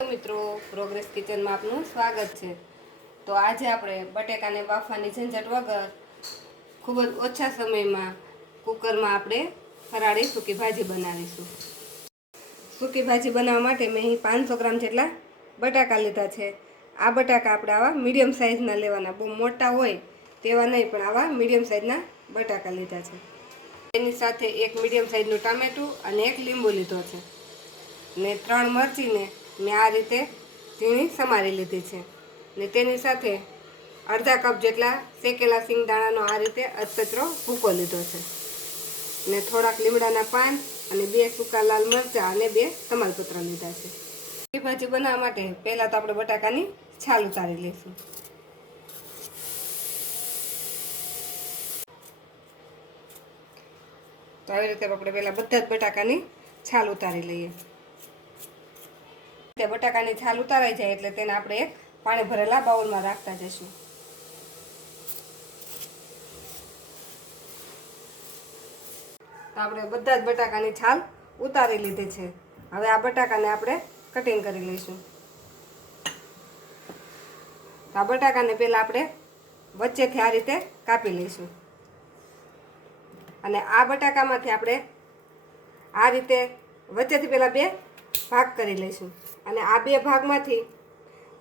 મિત્રો પ્રોગ્રેસ કિચનમાં આપનું સ્વાગત છે। તો આજે આપણે બટેકાને બાફવાની ઝંઝટ વગર ખૂબ જ ઓછા સમયમાં કુકરમાં આપણે ફરાળી સૂકી ભાજી બનાવીશું। સૂકી ભાજી બનાવવા માટે મેં અહીં 500 ગ્રામ જેટલા બટાકા લીધા છે। આ બટાકા આપણે આવા મીડિયમ સાઇઝના લેવાના, બહુ મોટા હોય તેવા નહીં, પણ આવા મીડિયમ સાઇઝના બટાકા લીધા છે। તેની સાથે એક મીડિયમ સાઇઝનું ટામેટું અને એક લીંબુ લીધો છે ને 3 મરચીને મેં આ રીતે ઝીણી સમારી લીધી છે ને તેની સાથે અડધા કપ જેટલા શેકેલા સિંગદાણાનો આ રીતે અધકચરો ભૂકો લીધો છે ને થોડાક લીમડાના પાન અને 2 સૂકા લાલ મરચાં અને 2 તમાલપત્ર લીધા છે। સૂકી ભાજી બનાવવા માટે પહેલાં તો આપણે બટાકાની છાલ ઉતારી લઈશું। તો આવી રીતે આપણે પહેલાં બધા જ બટાકાની છાલ ઉતારી લઈએ। બટાકાની છાલ ઉતારાઈ જાય એટલે તેને આપણે એક પાણી ભરેલા બાઉલમાં રાખતા જઈશું। તો આપણે બધા જ બટાકાની છાલ ઉતારી લીધી છે। હવે આ બટાકાને આપણે કટિંગ કરી લઈશું। તો આ બટાકાને પહેલાં આપણે વચ્ચેથી આ રીતે કાપી લઈશું અને આ બટાકામાંથી આપણે આ રીતે વચ્ચેથી પહેલાં 2 ભાગ કરી લઈશું અને આ 2 ભાગમાંથી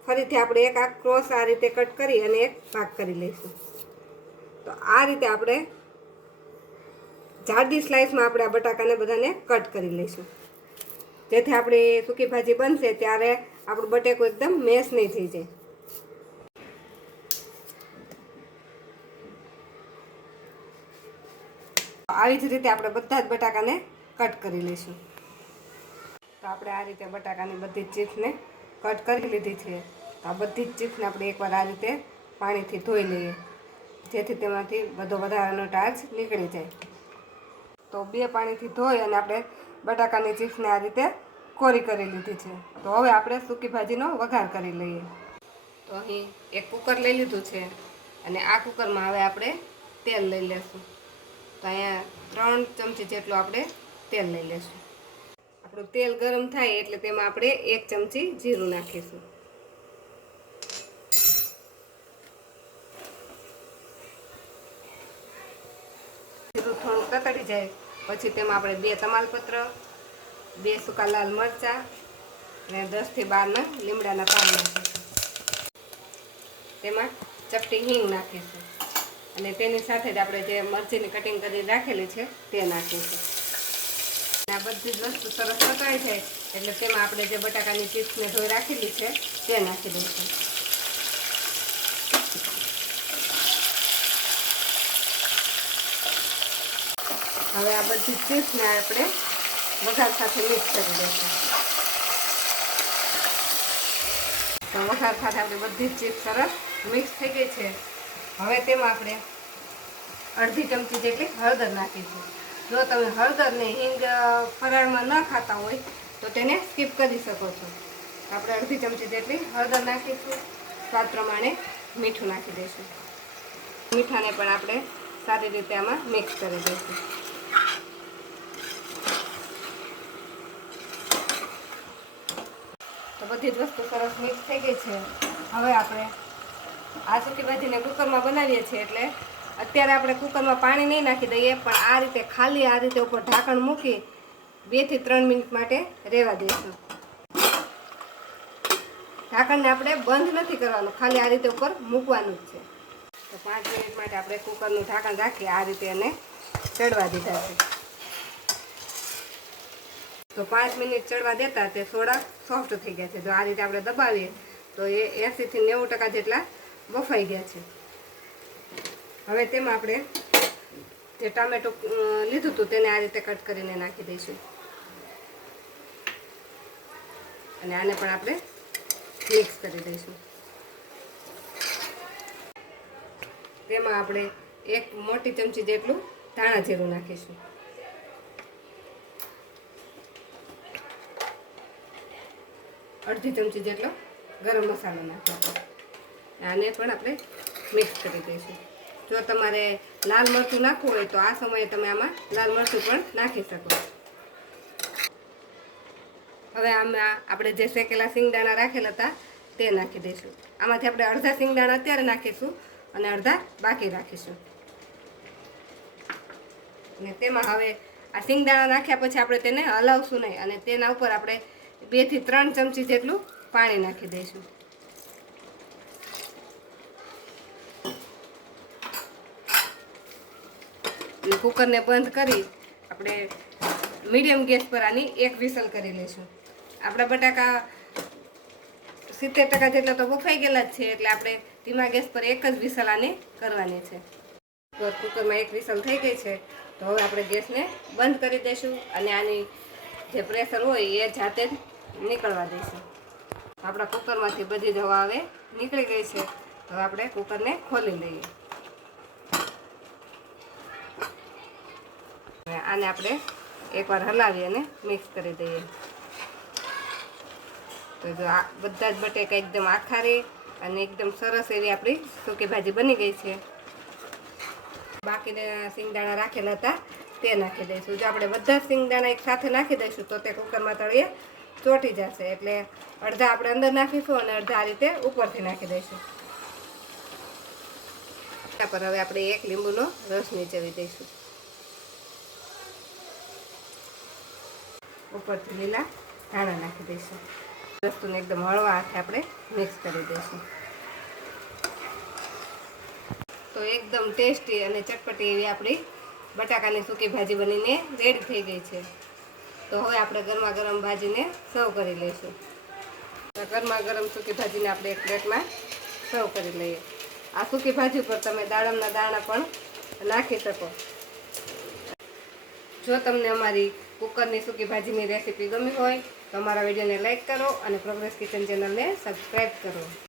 ફરીથી આપણે એક આ ક્રોસ આ રીતે કટ કરી અને એક ભાગ કરી લઈશું। તો આ રીતે આપણે જાડી સ્લાઇસમાં આપણે આ બટાકાને બધાને કટ કરી લઈશું, જેથી આપણી સૂકી ભાજી બનશે ત્યારે આપણું બટેકું એકદમ મેશ નહીં થઈ જાય। આવી જ રીતે આપણે બધા જ બટાકાને કટ કરી લઈશું। તો આપણે આ રીતે બટાકાની બધી જ ચીપ્સને કટ કરી લીધી છે। તો આ બધી જ ચીપ્સને આપણે એકવાર આ રીતે પાણીથી ધોઈ લઈએ, જેથી તેમાંથી બધો વધારાનો ટાર્ચ નીકળી જાય। તો 2 પાણીથી ધોઈ અને આપણે બટાકાની ચીપ્સને આ રીતે કોરી કરી લીધી છે। તો હવે આપણે સૂકી ભાજીનો વઘાર કરી લઈએ। તો અહીં એક કુકર લઈ લીધું છે અને આ કુકરમાં હવે આપણે તેલ લઈ લઈશું। તો અહીંયા 3 ચમચી જેટલું આપણે તેલ લઈ લઈશું। આપણું તેલ ગરમ થાય એટલે તેમાં આપણે 1 ચમચી જીરું નાખીશું। જીરું થોડું તતડી જાય પછી તેમાં આપણે 2 તમાલપત્ર, 2 સૂકા લાલ મરચાં અને 10 થી 12 લીમડાના પાન નાખીશું। તેમાં ચપટી હિંગ નાખીશું અને તેની સાથે જ આપણે જે મરચીની કટિંગ કરી રાખેલી છે તે નાખીશું। આ બધી જ વસ્તુ સરસ પકાઈ જાય એટલે તેમાં આપણે જે બટાકાની ચીપ્સને ધોઈ રાખેલી છે તે નાખી દઈશું। હવે આ બધી ચીપ્સને આપણે વઘાર સાથે મિક્સ કરી દઈશું। તો વઘાર સાથે આપણી બધી જ ચીપ્સ સરસ મિક્સ થઈ ગઈ છે। હવે તેમાં આપણે અડધી ચમચી જેટલી હળદર નાખીશું। જો તમે હળદર ને હિંગ ફરાળમાં ન ખાતા હોય તો તેને સ્કીપ કરી શકો છો। આપણે અડધી ચમચી જેટલી હળદર નાખીશું, સ્વાદ પ્રમાણે મીઠું નાખી દઈશું। મીઠાને પણ આપણે સારી રીતે આમાં મિક્સ કરી દઈશું। તો બધી જ વસ્તુ સરસ મિક્સ થઈ ગઈ છે। હવે આપણે આ સૂકી ભાજીને કુકરમાં બનાવીએ છીએ એટલે અત્યારે આપણે કુકરમાં પાણી નહીં નાખી દઈએ, પણ આ રીતે ખાલી આ રીતે ઉપર ઢાંકણ મૂકી 2 થી 3 મિનિટ માટે રહેવા દઈશું। ઢાંકણને આપણે બંધ નથી કરવાનું, ખાલી આ રીતે ઉપર મૂકવાનું જ છે। તો 5 મિનિટ માટે આપણે કુકરનું ઢાંકણ રાખી આ રીતે એને ચડવા દીધા છે। તો 5 મિનિટ ચડવા દેતા તે થોડા સોફ્ટ થઈ ગયા છે। જો આ રીતે આપણે દબાવીએ તો એ 80 થી 90% જેટલા બફાઈ ગયા છે। હવે તેમાં આપણે જે ટામેટું લીધું હતું તેને આ રીતે કટ કરીને નાખી દઈશું અને આને પણ આપણે મિક્સ કરી દઈશું। તેમાં આપણે 1 મોટી ચમચી જેટલું ધાણા જીરું નાખીશું। અડધી ચમચી જેટલો ગરમ મસાલો નાખીશું। આને પણ આપણે મિક્સ કરી દઈશું। જો તમારે લાલ મરચું નાખવું હોય તો આ સમયે તમે આમાં લાલ મરચું પણ નાખી શકો। હવે આમાં આપણે જે શેકેલા સિંગદાણા રાખેલા હતા તે નાખી દઈશું. આમાંથી આપણે અડધા સિંગદાણા અત્યારે નાખીશું અને અડધા બાકી રાખીશું. અને તેમાં હવે આ સિંગદાણા નાખ્યા પછી આપણે તેને હલાવશું નહીં અને તેના ઉપર આપણે 2 થી 3 ચમચી જેટલું પાણી નાખી દઈશું. અને કુકરને બંધ કરી આપણે મીડિયમ ગેસ પર આની એક વિસલ કરી લઈશું. આપણા બટાકા 70% જેટલા તો બફાઈ ગયેલા જ છે, એટલે આપણે ધીમા ગેસ પર એક જ વિસલ આને કરવાની છે. કુકરમાં એક વિસલ થઈ ગઈ છે, તો હવે આપણે ગેસને બંધ કરી દઈશું અને આની જે પ્રેશર હોય એ જાતે જ નીકળવા દઈશું. આપણા કુકરમાંથી બધી જ હવા હવે નીકળી ગઈ છે. હવે આપણે કુકરને ખોલી લઈએ. આને આપણે એકવાર હલાવી અને મિક્સ કરી દઈએ. તો જો આ બધા જ બટેકા એકદમ આખારી અને એકદમ સરસ એવી આપણી સૂકી ભાજી બની ગઈ છે. બાકીના સિંગદાણા રાખેલા હતા તે નાખી દઈશું. જો આપણે બધા સિંગદાણા એક સાથે નાખી દઈશું તો તે કુકરમાં તળીએ ચોંટી જશે, એટલે અડધા આપણે અંદર નાખીશું અને અડધા આ રીતે ઉપરથી નાખી દઈશું. ત્યાં પર હવે આપણે એક લીંબુનો રસ નીચવી દઈશું. ઉપરથી લીલા ધાણા નાખી દઈશું. વસ્તુને એકદમ હળવા હાથે આપણે મિક્સ કરી દઈશું. તો એકદમ ટેસ્ટી અને ચટપટી એવી આપણી બટાકાની સૂકી ભાજી બનીને રેડી થઈ ગઈ છે. તો હવે આપણે ગરમા ગરમ ભાજીને સર્વ કરી લઈશું. ગરમા ગરમ સૂકી ભાજીને આપણે એક પ્લેટમાં સર્વ કરી લઈએ. આ સૂકી ભાજી ઉપર તમે દાડમના દાણા પણ નાખી શકો. જો તમને અમારી કુકરની સૂકી ભાજીની રેસીપી ગમી હોય તો અમારા વિડીયોને લાઈક કરો અને પ્રોગ્રેસ કિચન ચેનલને સબસ્ક્રાઈબ કરો.